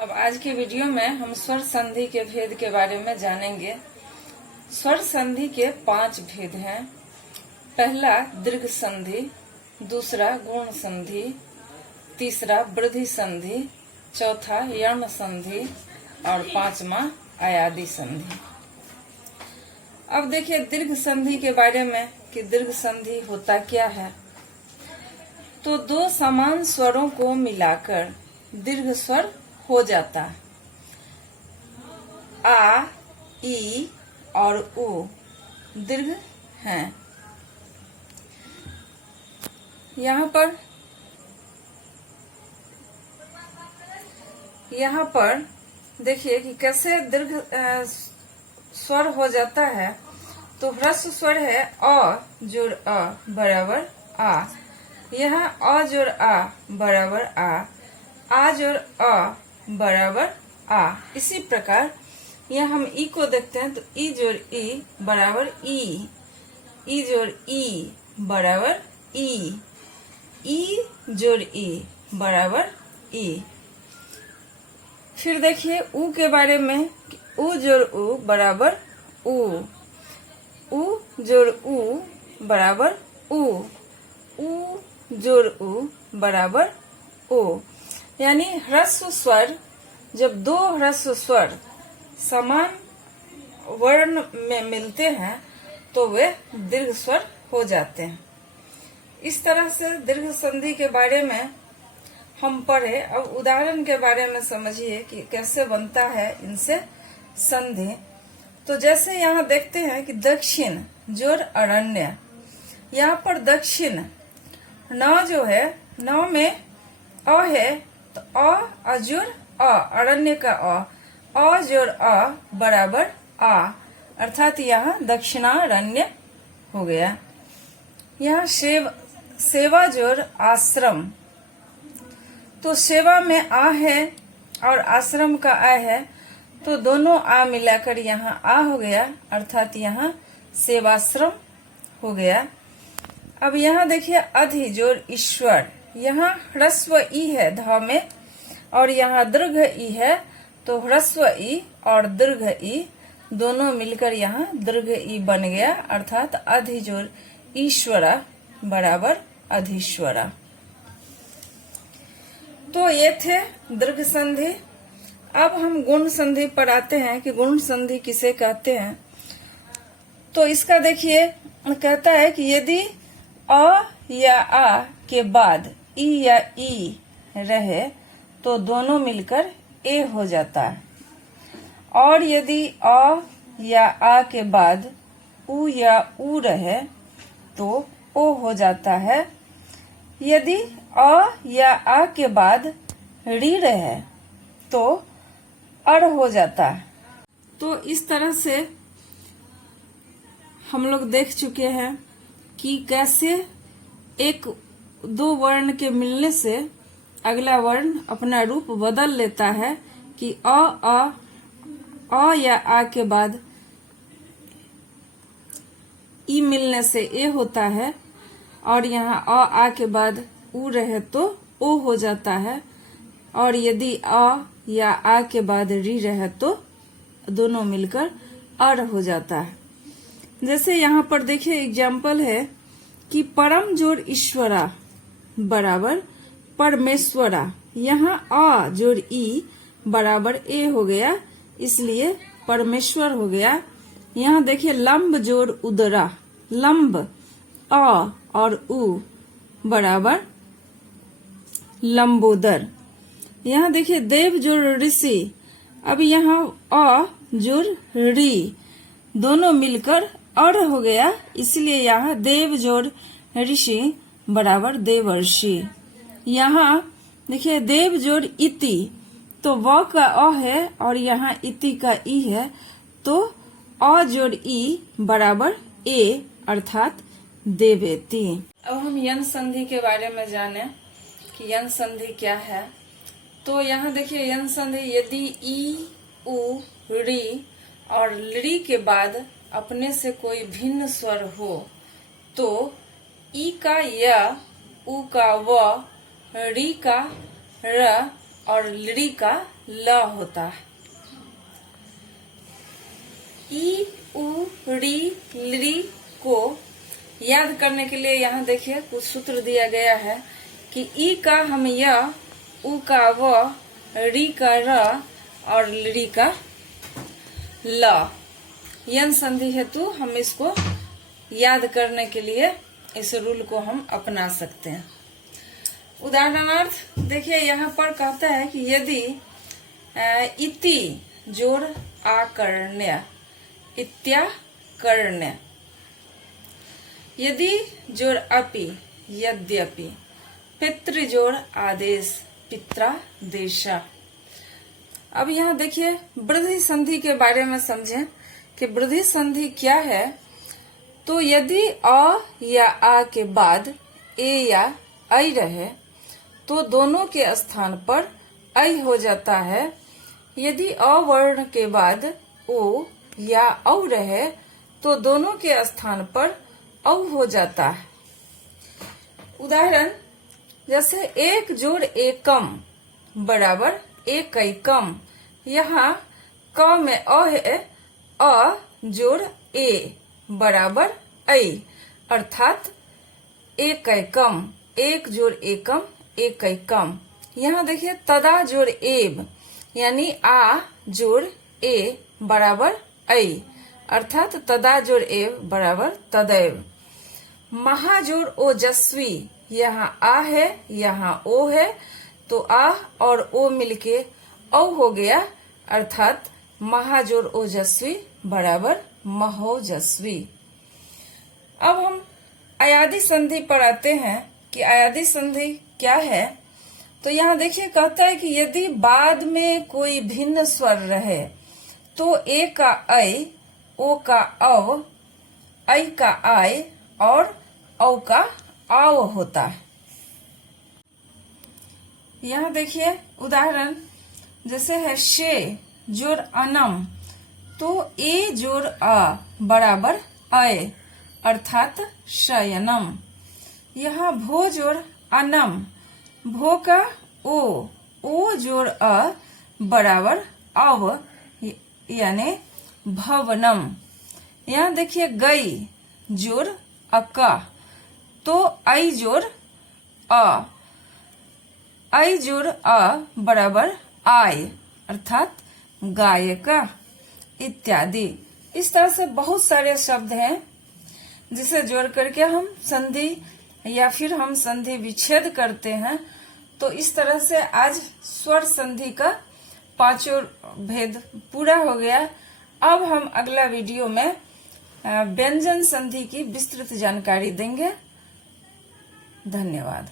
अब आज के वीडियो में हम स्वर संधि के भेद के बारे में जानेंगे। स्वर संधि के 5 भेद हैं। पहला दीर्घ संधि, दूसरा गुण संधि, तीसरा वृद्धि संधि, चौथा यर्ण संधि और 5वां आयादी संधि। अब देखिए दीर्घ संधि के बारे में कि दीर्घ संधि होता क्या है। तो दो समान स्वरों को मिलाकर दीर्घ स्वर हो जाता है। आ, ई और उ दीर्घ हैं। यहाँ पर देखिए कि कैसे दीर्घ स्वर हो जाता है। तो ह्रस्व स्वर है अ जोड़ अ बराबर आ। यहाँ अ जोड़ आ बराबर आ जोड़ अ बराबर आ। इसी प्रकार यहाँ हम ई को देखते हैं तो ई जोड़ ई बराबर ई जोड़ ई बराबर ई जोड़ ई बराबर ई। फिर देखिए उ के बारे में, उ जोड़ उ बराबर उ जोड़ उ बराबर उ जोड़ उ बराबर ओ। यानी ह्रस्व स्वर, जब दो ह्रस्व स्वर समान वर्ण में मिलते हैं तो वे दीर्घ स्वर हो जाते हैं। इस तरह से दीर्घ संधि के बारे में हम पढ़े। अब उदाहरण के बारे में समझिए कि कैसे बनता है इनसे संधि। तो जैसे यहाँ देखते हैं कि दक्षिण जोड़ अरण्य। यहाँ पर दक्षिण न जो है, न में अ है तो अ जोड़ अ, अरण्य का अ जोड़ अ बराबर आ, अर्थात यहाँ दक्षिणारण्य हो गया। यहाँ सेवा जोड़ आश्रम। तो सेवा में आ है और आश्रम का आ है तो दोनों आ मिलाकर यहाँ आ हो गया, अर्थात यहाँ सेवाश्रम हो गया। अब यहाँ देखिए अधि जोड़ ईश्वर। यहाँ ह्रस्व ई है ध में और यहाँ दीर्घ ई है तो ह्रस्व ई और दीर्घ ई दोनों मिलकर यहाँ दीर्घ ई बन गया, अर्थात अधि जोड़ ईश्वरा बराबर अधीश्वरा। तो ये थे दीर्घ संधि। अब हम गुण संधि पर आते हैं कि गुण संधि किसे कहते हैं। तो इसका देखिए कहता है कि यदि अ या आ के बाद ई या ई रहे तो दोनों मिलकर ए हो जाता है। और यदि अ या आ के बाद उ या उ रहे तो ओ हो जाता है। यदि अ या आ के बाद री रहे तो अर हो जाता है। तो इस तरह से हम लोग देख चुके हैं कि कैसे एक दो वर्ण के मिलने से अगला वर्ण अपना रूप बदल लेता है कि अ या आ के बाद ई मिलने से ए होता है और यहाँ आ के बाद उ रहे तो ओ हो जाता है। और यदि अ या आ के बाद री रहे तो दोनों मिलकर अर हो जाता है। जैसे यहाँ पर देखिए एग्जाम्पल है कि परम जोड़ ईश्वरा बराबर परमेश्वरा। यहाँ आ जोड़ ई बराबर ए हो गया, इसलिए परमेश्वर हो गया। यहाँ देखिए लंब जोड़ उदरा, लंब अ और उ बराबर लंबोदर। यहाँ देखिए देव जोड़ ऋषि। अब यहाँ अ जोड़ री दोनों मिलकर अर हो गया, इसलिए यहाँ देव जोड़ ऋषि बराबर देवर्षि। यहाँ देखिए देव जोड़ इति, तो व का अ है और यहाँ इति का ई है तो अ जोड़ ई बराबर ए, अर्थात देवेति। अब हम यन संधि के बारे में जाने कि यन संधि क्या है। तो यहाँ देखिए यन संधि यदि ई उ री और ली के बाद अपने से कोई भिन्न स्वर हो तो ई का य, उ का व, री का र और ली का ल होता है। ई उ री ली को याद करने के लिए यहाँ देखिए कुछ सूत्र दिया गया है कि ई का हम य, उ का व, री का र और ली का ल। यन संधि हेतु हम इसको याद करने के लिए इस रूल को हम अपना सकते हैं। उदाहरणार्थ देखिए यहाँ पर कहता है कि यदि इति जोड़ आकर्ण्य, इत्याकर्ण्य, यदि जोड़ अपि, यद्यपि, पितृ जोड़ आदेश, पित्रादेशा। अब यहाँ देखिए वृद्धि संधि के बारे में समझें कि वृद्धि संधि क्या है। तो यदि अ या आ के बाद ए या ऐ रहे तो दोनों के स्थान पर ऐ हो जाता है। यदि अ वर्ण के बाद ओ या औ रहे तो दोनों के स्थान पर औ हो जाता है। उदाहरण जैसे एक जोड़ एकम बराबर एक एकम। यहाँ क में अ है, अ जोड़ ए बराबर ऐ, अर्थात एक एकम, एक जोड़ एकम, एक एकम। यहाँ देखिए तदा जोड़ एब, यानी आ जोड़ ए बराबर ऐ, अर्थात तदा जोड़ एब बराबर तदैव। महाजोड़ ओजस्वी, यहाँ आ है, यहाँ ओ है, तो आ और ओ मिलके औ हो गया, अर्थात महाजोड़ ओजस्वी बराबर महोजस्वी। अब हम अयादी संधि पर आते हैं कि अयादी संधि क्या है। तो यहाँ देखिए कहता है कि यदि बाद में कोई भिन्न स्वर रहे तो ए का ऐ, ओ का औ, ऐ का आय और औ का आव होता है। यहाँ देखिए उदाहरण जैसे है शे जोड़ अनम, तो ए जोड़ अ बराबर अय, अर्थात शयनम। यहाँ भो जोड़ अनम, भो का ओ जोड़ अ बराबर अव, यानी भवनम। यहाँ देखिए गई जोड़ अका, तो ऐ जोड़ अ, ऐ जोड़ अ बराबर आय, अर्थात गायिका इत्यादि। इस तरह से बहुत सारे शब्द हैं जिसे जोड़ करके हम संधि या फिर हम संधि विच्छेद करते हैं। तो इस तरह से आज स्वर संधि का पांचों भेद पूरा हो गया। अब हम अगला वीडियो में व्यंजन संधि की विस्तृत जानकारी देंगे। धन्यवाद।